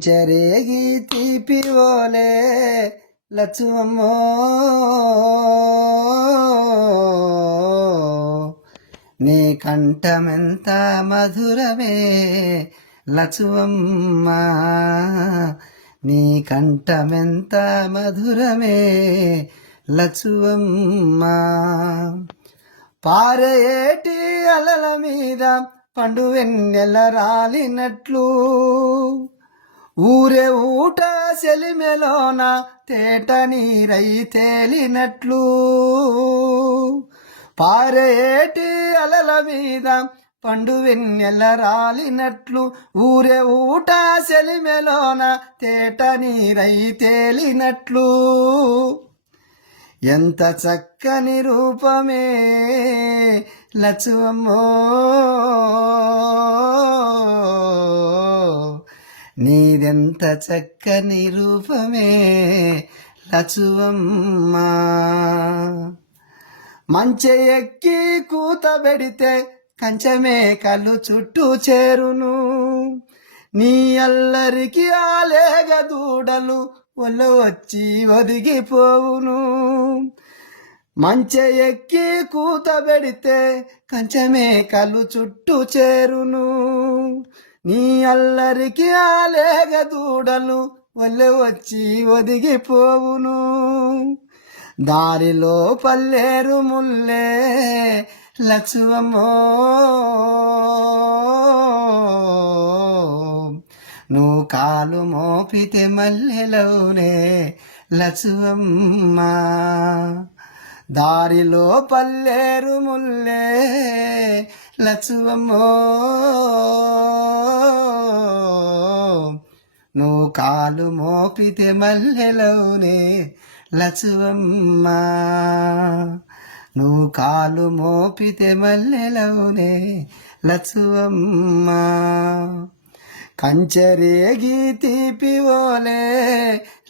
కంచెరేగి తీపివోలే లచ్చువమ్మో నీ కంఠమెంత మధురమే లచ్చువమ్మ నీ కంఠమెంత మధురమే లచ్చువమ్మ పారేటి అలల మీద పండు వెన్నెల రాలినట్లు ఊరే ఊట సెలిమెలోన తేట నీరై తేలినట్లు పారేటి అలల మీద పండు వెన్నెల రాలినట్లు ఊరే ఊట సెలిమెలోన తేట నీరై తేలినట్లు ఎంత చక్కని రూపమే లచ్చువమ్మో నీదెంత చక్కని రూపమే లచ్చువమ్మ మంచె ఎక్కి కూతబెడితే కంచమే కళ్ళు చుట్టూ చేరును నీ అల్లరికి ఆలేగ దూడలు ఒళ్ళు వచ్చి ఒదిగిపోవును మంచె ఎక్కి కూతబెడితే కంచమే కళ్ళు చుట్టూ చేరును నీ అల్లరికి ఆలేగ దూడలు ఒళ్ళు వచ్చి ఒదిగిపోవును దారిలో పల్లేరు ముల్లే లచ్చువమ్మో నువ్వు కాలు మోపితే మల్లెలోనే లచ్చువమ్మ దారిలో పల్లేరు ముల్లే లచ్చువమ్మో నువ్వు కాలు మోపితే మల్లెలోనే లచ్చువమ్మ నువ్వు కాలు మోపితే మల్లెలోనే లచ్చువమ్మ కంచెరేగి తీపివోలే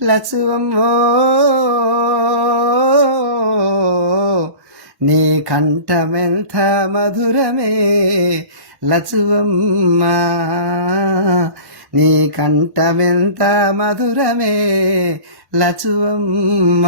లచ్చువమ్మో నీ కంఠమెంత మధురమే లచ్చువమ్మ నీ కంఠమెంత మధురమే లచ్చువమ్మ